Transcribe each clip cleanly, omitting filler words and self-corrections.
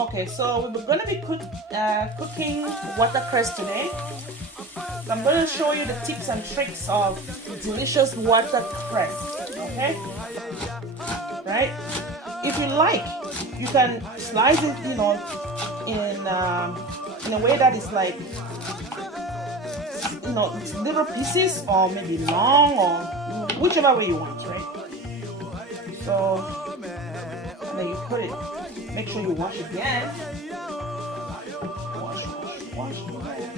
Okay, so we're gonna be cooking watercress today. So I'm gonna show you the tips and tricks of delicious watercress. Okay, right? If you like, you can slice it, in a way that is like, little pieces, or maybe long, or whichever way you want, right? So and then you put it. Make sure you wash again. Wash again.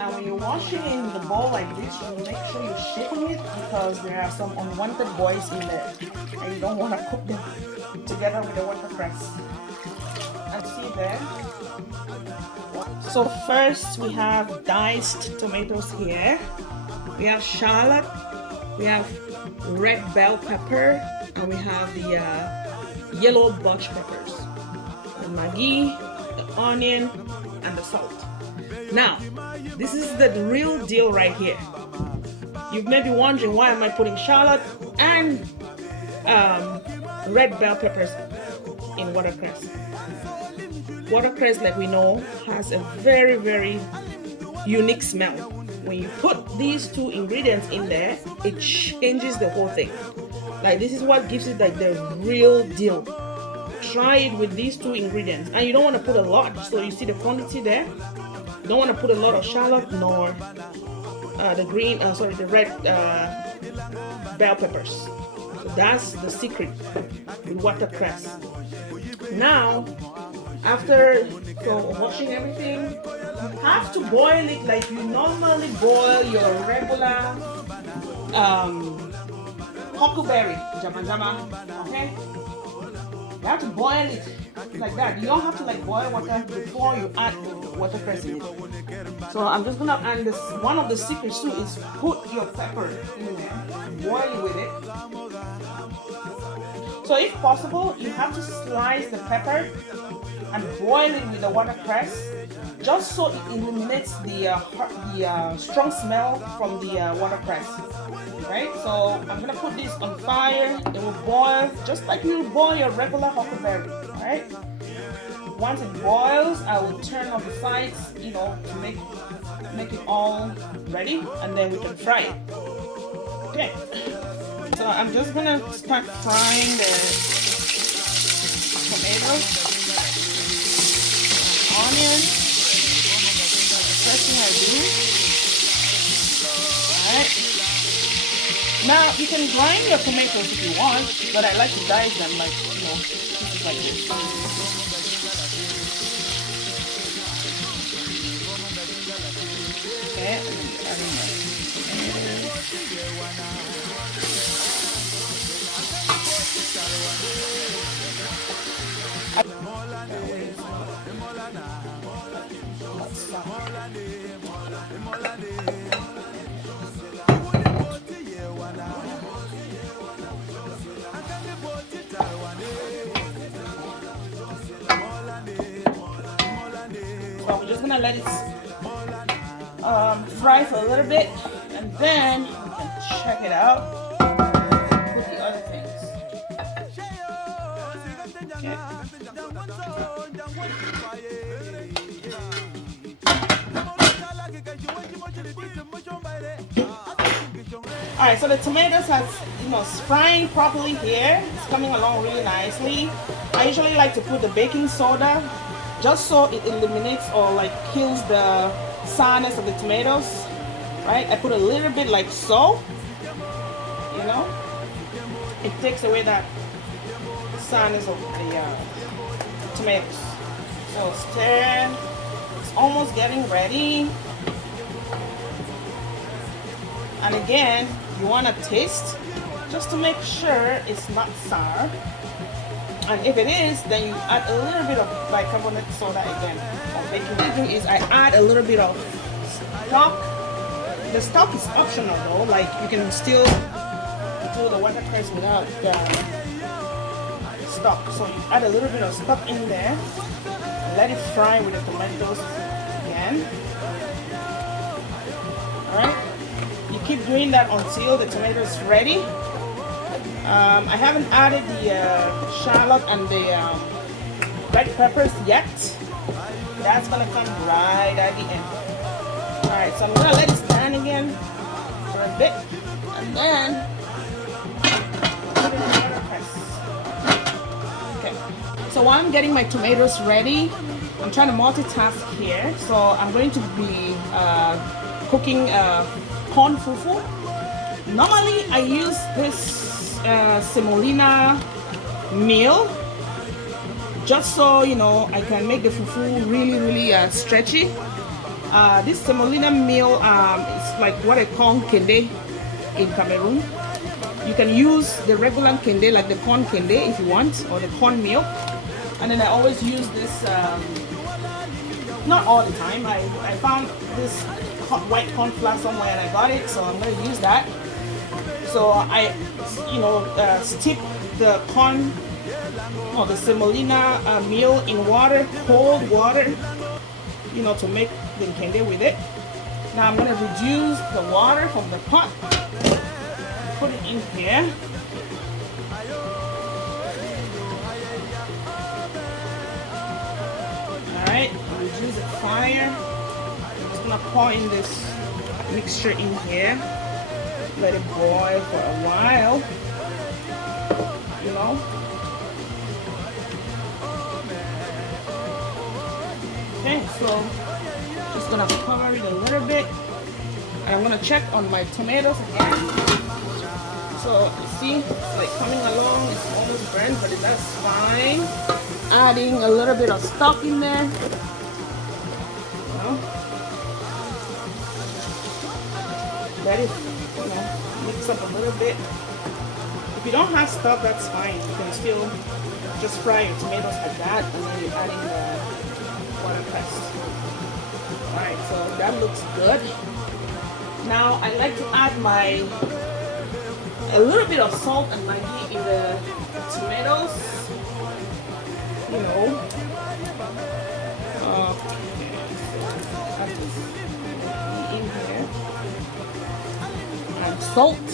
And when you're washing in the bowl like this, you make sure you're shaking it, because there are some unwanted boils in there, and you don't want to cook them together with the watercress. And see there. So first we have diced tomatoes here. We have shallot. We have red bell pepper, and we have the yellow butch peppers, the maggi, the onion, and the salt. Now, this is the real deal right here. You may be wondering, why am I putting shallot and red bell peppers in watercress? Watercress, like we know, has a very, very unique smell. When you put these two ingredients in there, it changes the whole thing. Like, this is what gives it like the real deal. Try it with these two ingredients, and you don't want to put a lot. So you see the quantity there. You don't want to put a lot of shallot nor the red bell peppers. So that's the secret with watercress. Now, after washing everything, you have to boil it like you normally boil your regular huckleberry, jama, okay? You have to boil it like that. You don't have to boil water before you add watercress in it. So I'm just gonna add this. One of the secrets too is put your pepper in there, boil with it. So if possible, you have to slice the pepper and boil it with the watercress, just so it eliminates the strong smell from the watercress. Right? So I'm gonna put this on fire. It will boil just like you boil your regular huckleberry. Right? Once it boils, I will turn on the sides, to make it all ready, and then we can fry it. Okay. So I'm just gonna start frying the tomatoes, onion. First thing I do. Alright. Now you can grind your tomatoes if you want, but I like to dice them pieces like this. Okay, and then adding my tomatoes. So we're just gonna let it fry for a little bit, and then we can check it out with the other things. Okay. Alright, so the tomatoes has frying properly here. It's coming along really nicely. I usually like to put the baking soda just so it eliminates or kills the sourness of the tomatoes. Right? I put a little bit like so. It takes away that sourness of the tomatoes. So stir. It's almost getting ready. And again, you want to taste just to make sure it's not sour. And if it is, then you add a little bit of bicarbonate soda again. The thing is, I add a little bit of stock. The stock is optional though. You can still do the watercress without the stock. So you add a little bit of stock in there. Let it fry with the tomatoes again. Alright? You keep doing that until the tomato is ready. I haven't added the shallot and the red peppers yet. That's gonna come right at the end. Alright, so I'm gonna let it stand again for a bit and then put in the watercress. Okay. So while I'm getting my tomatoes ready, I'm trying to multitask here. So I'm going to be cooking corn fufu. Normally I use this semolina meal just so you know I can make the fufu really stretchy. This semolina meal is like what I call kende in Cameroon. You can use the regular kende, like the corn kende if you want, or the corn meal. And then I always use this, not all the time. I found this white corn flour somewhere and I got it, so I'm going to use that. So I, steep the corn or the semolina meal in water, cold water, to make the kende with it. Now I'm going to reduce the water from the pot, put it in here. Alright, reduce the fire. I'm just going to pour in this mixture in here. Let it boil for a while. Okay, so just gonna cover it a little bit, and I'm gonna check on my tomatoes again. So you see, it's like coming along. It's almost burnt, but that's fine. Adding a little bit of stock in there. Let it, mix up a little bit. If you don't have stock, that's fine. You can still just fry your tomatoes like that, and then you're adding the watercress. Alright, so that looks good. Now I like to add a little bit of salt and maggi in the tomatoes. In here. And salt.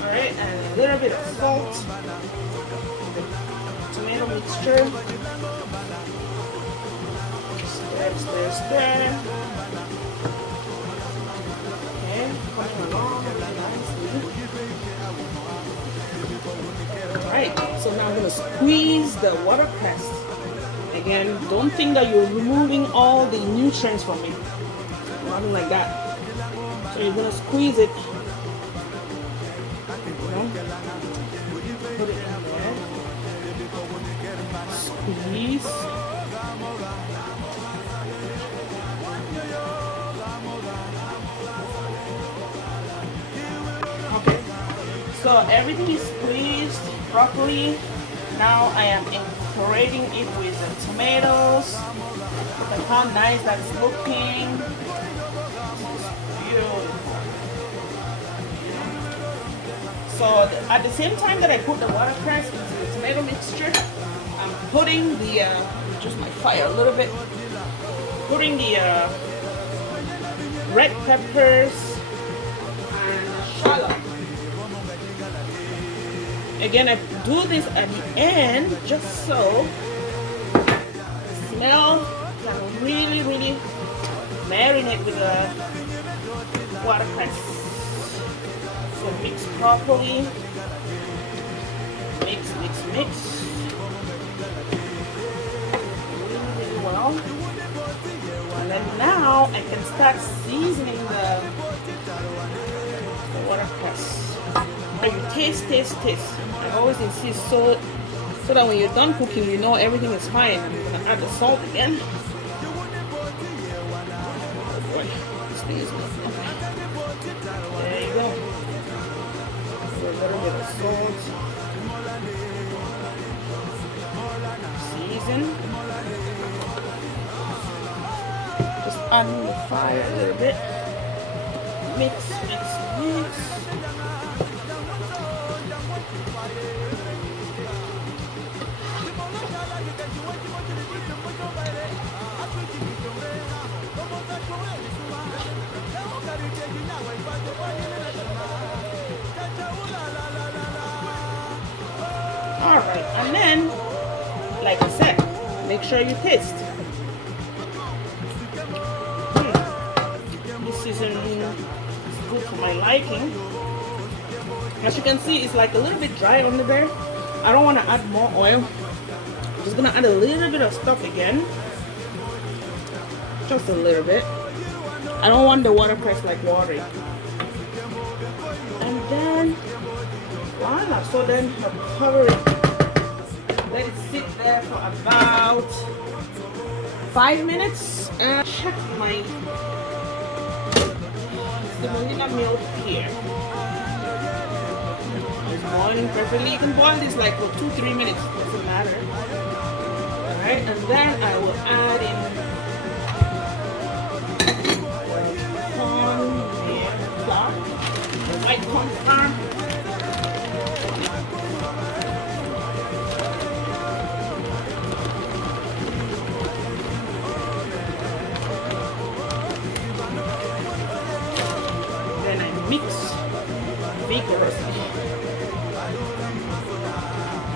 Alright, and a little bit of salt, the tomato mixture, stir. Okay, coming along really nicely. Alright, so now I'm going to squeeze the watercress. Again, don't think that you're removing all the nutrients from it. Nothing like that. So you're going to squeeze it. Put it in there. Squeeze. Okay. So everything is squeezed properly. Now I am incorporating it with the tomatoes. Look at how nice that's looking. Beautiful. So at the same time that I put the watercress into the tomato mixture, I'm putting the, just my fire a little bit, putting the red peppers and shallot. Again, I do this at the end just so the smell can really marinate with the watercress. So mix properly. Mix. Really well. And then now I can start seasoning the watercress. And you taste. I always insist so that when you're done cooking, you know everything is fine. I'm gonna add the salt again. Oh boy, this thing is okay. There you go. A little bit of salt. Season. Just adding the fire a little bit. Mix. Alright, and then, like I said, make sure you taste. This seasoning is good for my liking. As you can see, it's like a little bit dry under there. I don't want to add more oil. I'm just gonna add a little bit of stuff again. Just a little bit. I don't want the watercress like watery. And then, voila. So then I'll cover it. Let it sit there for about 5 minutes. And check my semolina milk here. It's boiling perfectly. You can boil this like for 2-3 minutes. Doesn't matter. Alright, and then I will add in corn flour, the white corn flour. Then I mix vigorously.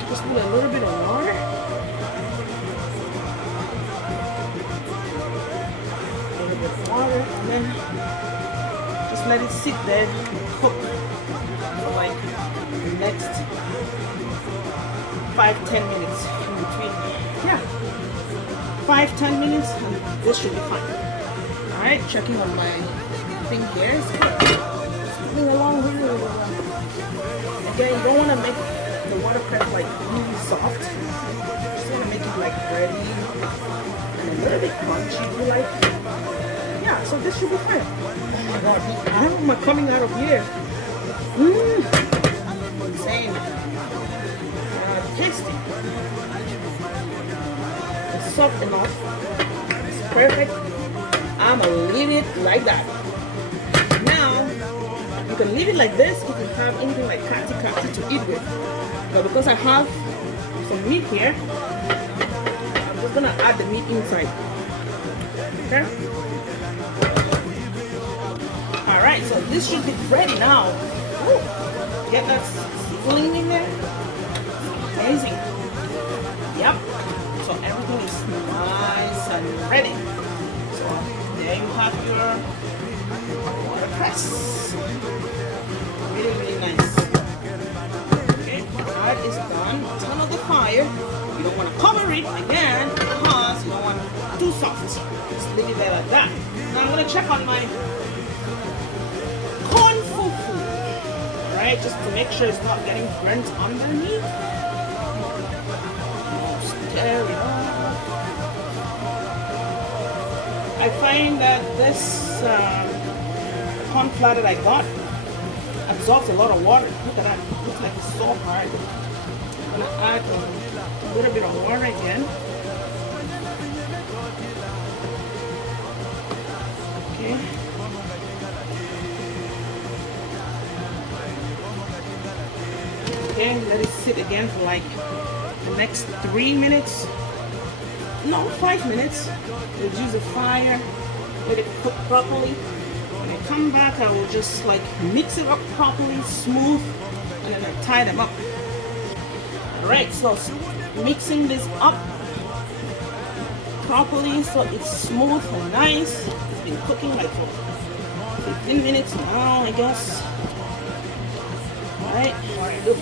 Just put a little bit of water. Water, and then just let it sit there and cook for like the next 5-10 minutes in between. Yeah, 5-10 minutes and this should be fine. Alright, checking on my thing here. It's moving along really well. Again, you don't want to make the watercress like really soft. You just want to make it like bready and a little bit crunchy if you like. Yeah, so this should be fine. Oh my god, the aroma coming out of here. Insane. Tasty. It's soft enough. It's perfect. I'm gonna leave it like that. Now, you can leave it like this if you have anything like kati to eat with. But because I have some meat here, I'm just gonna add the meat inside. Okay? Alright, so this should be ready now. Woo. Get that sizzling in there. Amazing. Yep. So everything is nice and ready. So there you have your watercress. Really, really nice. Okay, that is done. Turn off the fire. You don't want to cover it again because you don't want it too soft. Just leave it there like that. Now I'm going to check on my corn fufu, right? Just to make sure it's not getting burnt underneath. Stir it up. I find that this corn flour that I got absorbs a lot of water. Look at that. It looks like it's so hard. I'm gonna add a little bit of water again. Okay. Okay, let it sit again for like the next 3 minutes. No, 5 minutes. Reduce the fire, let it cook properly. When I come back, I will just like mix it up properly, smooth, and then I tie them up. Alright, so mixing this up properly so it's smooth and nice. It's been cooking like for 15 minutes now, I guess. Alright, good.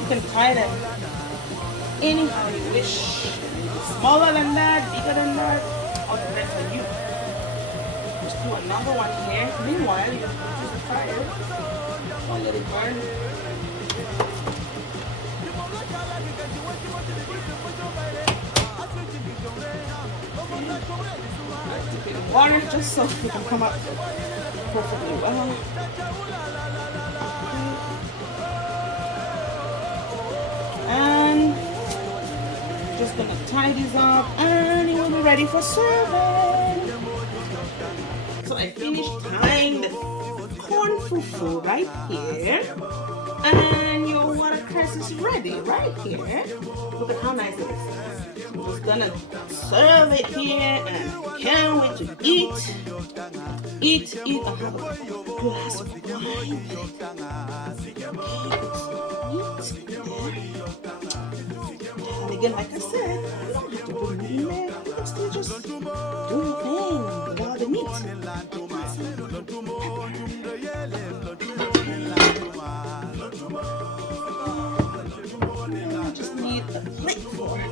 You can tie them anyhow you wish. Smaller than that, bigger than that, all depends on you. Just do another one here. Meanwhile, you just put the fire. Don't let it burn. Water just so it can come out perfectly well. And just gonna tie this up and it will be ready for serving. So I finished tying the corn corn fufu right here. And your watercress is ready right here. Look at how nice it is. I'm just gonna serve it here and can't wait to eat. Eat. I have a glass of wine with it. Eat there. And again, like I said, you don't have to put meat in there. You can still just do your thing without the meat. I just need a plate for it.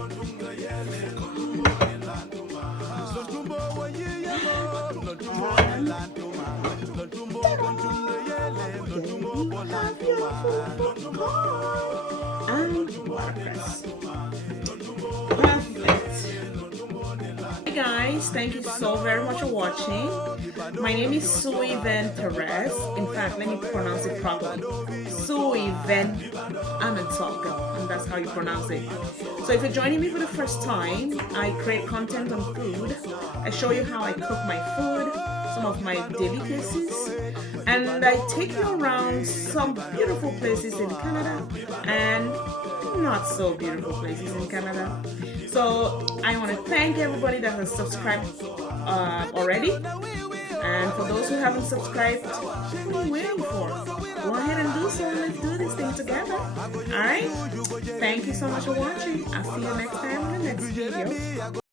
And watercress. Perfect. Hey guys, thank you so very much for watching. My name is Fufu. In fact, let me pronounce it properly. Fufu, and that's how you pronounce it. So if you're joining me for the first time, I create content on food. I show you how I cook my food, some of my delicacies, and I take you around some beautiful places in Canada and not so beautiful places in Canada. So I want to thank everybody that has subscribed already. And for those who haven't subscribed, what are you waiting for? Go ahead and do so. Let's do this thing together. Alright? Thank you so much for watching. I'll see you next time in the next video.